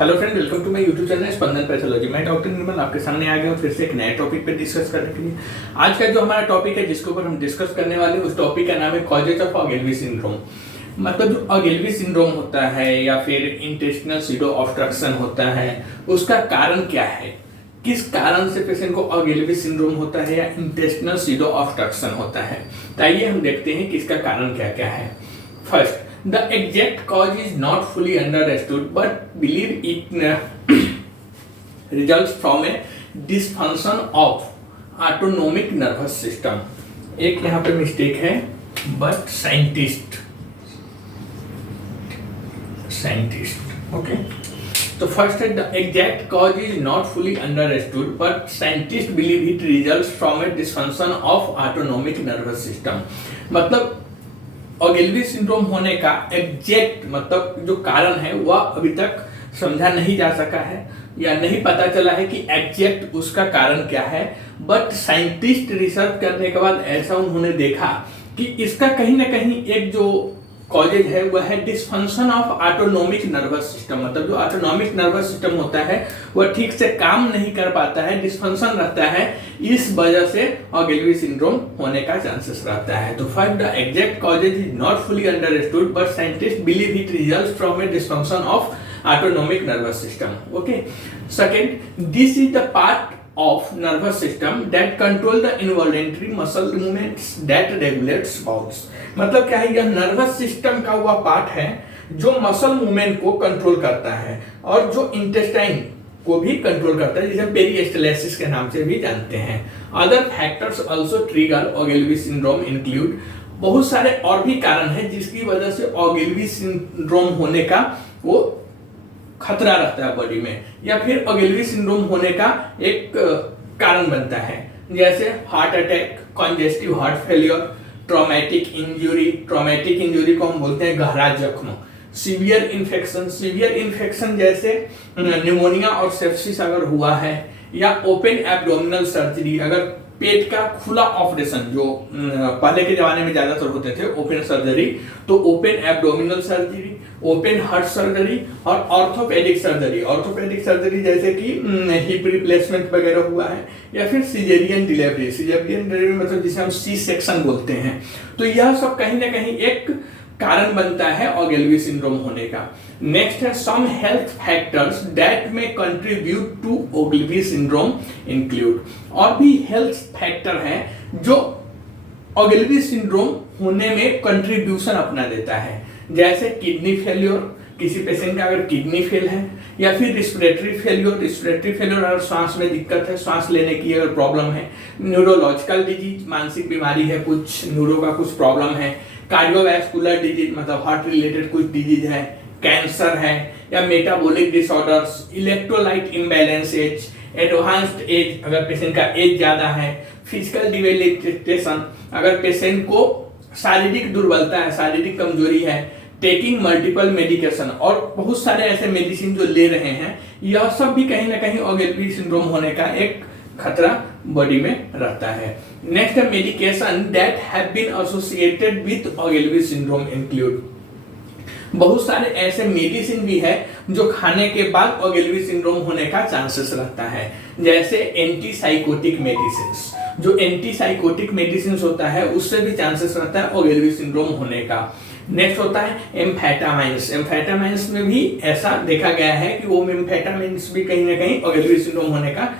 Hello friend, welcome to my YouTube channel Spandan pathology. मैं doctor Nirmal आपके सामने आ गया हूँ फिर से एक नए टॉपिक पे डिस्कस करने के लिए। आज का जो हमारा टॉपिक है जिसके ऊपर हम डिस्कस करने वाले हैं उस टॉपिक का नाम है कॉजेज ऑफ ऑगिल्वी सिंड्रोम। मतलब जो ऑगिल्वी सिंड्रोम होता है या फिर इंटेस्टिनल सीडो ऑब्स्ट्रक्शन होता है उसका कारण क्या है, किस कारण से पेशेंट को ऑगिल्वी सिंड्रोम होता है या इंटेस्टिनल सीडो ऑब्स्ट्रक्शन होता है। तो आइए हम देखते हैं कि इसका कारण क्या क्या है। First, the exact cause is not fully understood but believe it results from a dysfunction of autonomic nervous system। एक यहाँ पे मिस्टेक है, but scientist okay। तो फर्स्ट है the exact cause is not fully understood but scientists believe it results from a dysfunction of autonomic nervous system। मतलब ऑगिल्वी syndrome होने का exact मतलब जो कारण है वह अभी तक समझा नहीं जा सका है या नहीं पता चला है कि एग्जैक्ट उसका कारण क्या है। बट साइंटिस्ट रिसर्च करने के बाद ऐसा उन्होंने देखा कि इसका कहीं ना कहीं एक जो कॉजेज है वह है dysfunction of autonomic nervous system. मतलब जो ऑटोनोमिक नर्वस सिस्टम होता है वह ठीक से काम नहीं कर पाता है, डिसफंक्शन रहता है, इस वजह से ऑगिल्वी सिंड्रोम होने का चांसेस रहता है। तो first, the exact causes is not fully understood but scientist believe it results from a dysfunction of autonomic nervous system. Okay. Second, this is the part of nervous system that control the involuntary muscle movements that regulates pulse। मतलब क्या है, यह nervous system का वह part है जो muscle movement को control करता है और जो इंटेस्टाइन को भी कंट्रोल करता है, जिसे पेरिस्टालसिस के नाम से भी जानते हैं। Other factors also trigger Ogilvie syndrome include. बहुत सारे और भी कारण हैं जिसकी वजह से ऑगिल्वी सिंड्रोम होने का वो खतरा रहता है बॉडी में या फिर ऑगिल्वी सिंड्रोम होने का एक कारण बनता है, जैसे heart attack, congestive heart failure, traumatic injury. Traumatic injury को हम बोलते हैं गहरा जख्म। सीवियर इन्फेक्शन जैसे न्यूमोनिया और सेप्सिस अगर हुआ है, या ओपन एब्डोमिनल सर्जरी, अगर पेट का खुला ऑपरेशन जो पहले के जमाने में ज्यादातर होते थे ओपन सर्जरी, तो open abdominal surgery, open heart surgery और ऑर्थोपेडिक सर्जरी। ऑर्थोपेडिक सर्जरी जैसे कि हिप रिप्लेसमेंट वगैरह हुआ है, या फिर सिजेरियन डिलीवरी मतलब जिसे हम सी सेक्शन बोलते हैं। तो यह सब कहीं ना कहीं एक कारण बनता है ऑगिल्वी सिंड्रोम होने का। नेक्स्ट है सम हेल्थ फैक्टर्स दैट में कंट्रीब्यूट टू ऑगिल्वी सिंड्रोम इंक्लूड। और भी हेल्थ फैक्टर हैं जो ऑगिल्वी सिंड्रोम होने में कंट्रीब्यूशन अपना देता है, जैसे किडनी फेल्योर, किसी पेशेंट का अगर किडनी फेल है, या फिर रिस्पिरेटरी फेल्योर अगर सांस में दिक्कत है, सांस लेने की अगर प्रॉब्लम है, न्यूरोलॉजिकल डिजीज, मानसिक बीमारी है, कुछ न्यूरो का कुछ प्रॉब्लम है, कार्डियोवैस्कुलर डिजीज मतलब हार्ट रिलेटेड कुछ डिजीज है, कैंसर है, या metabolic disorders, electrolyte imbalances, advanced age अगर पेशेंट का एज ज्यादा है, फिजिकल डिवेलिटेशन अगर पेशेंट को शारीरिक दुर्बलता है, शारीरिक कमजोरी है, टेकिंग मल्टीपल मेडिकेशन और बहुत सारे ऐसे मेडिसिन जो ले रहे हैं, यह सब भी कहीं ना कहीं ऑगिल्वी सिंड्रोम होने का एक खतरा बॉडी में रहता है। नेक्स्ट है medication that have been associated with Ogilvie syndrome include. बहुत सारे ऐसे मेडिसिन भी है जो खाने के बाद ऑगिल्वी सिंड्रोम होने का चांसेस रहता है, जैसे एंटीसाइकोटिक मेडिसिन। जो एंटीसाइकोटिक मेडिसिन होता है उससे भी चांसेस रहता है ऑगिल्वी सिंड्रोम होने का। नेक्स्ट होता है एम्फेटामाइन्स। एम्फेटामाइन्स में भी ऐसा देखा गया है कि वो एम्फेटामाइन्स भी कहीं ना कहीं ऑगिल्वी सिंड्रोम होने का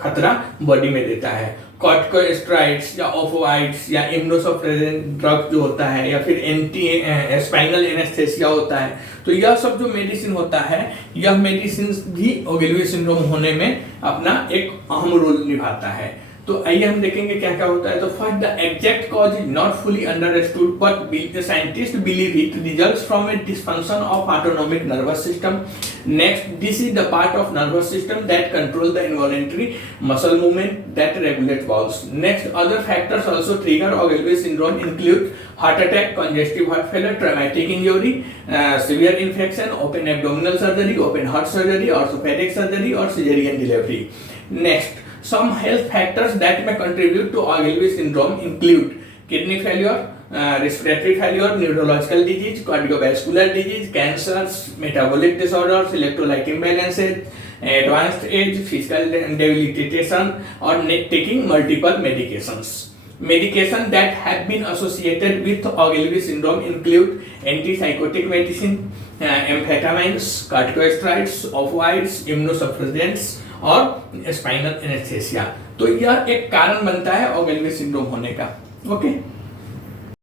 खतरा बॉडी में देता है। कॉर्टिकोस्टेरॉइड्स या ओफोइड्स या इम्यूनोसप्रेसेंट ड्रग जो होता है, या फिर एंटी स्पाइनल एनेस्थेसिया होता है, तो यह सब जो मेडिसिन होता है यह मेडिसिन भी ऑगिल्वी सिंड्रोम होने में अपना एक अहम रोल निभाता है। तो आइए हम देखेंगे क्या क्या होता है। तो first, the exact cause is not fully understood but scientist believe it results from a dysfunction of autonomic nervous system. Next, this is the part of nervous system that control the involuntary muscle movement that regulate pulse. Next, other factors also trigger Ogilvie syndrome include heart attack, congestive heart failure, traumatic injury, severe infection, open abdominal surgery, open heart surgery, orthopaedic surgery और caesarean delivery. Next, some health factors that may contribute to Ogilvy syndrome include kidney failure, respiratory failure, neurological disease, cardiovascular disease, cancers, metabolic disorders, electrolyte imbalances, advanced age, physical debilitation, or taking multiple medications. Medication that have been associated with Ogilvy syndrome include antipsychotic medicine, amphetamines, corticosteroids, opioids, immunosuppressants और spinal anaesthesia. तो यह एक कारण बनता है ओगेल्वी syndrome होने का। Okay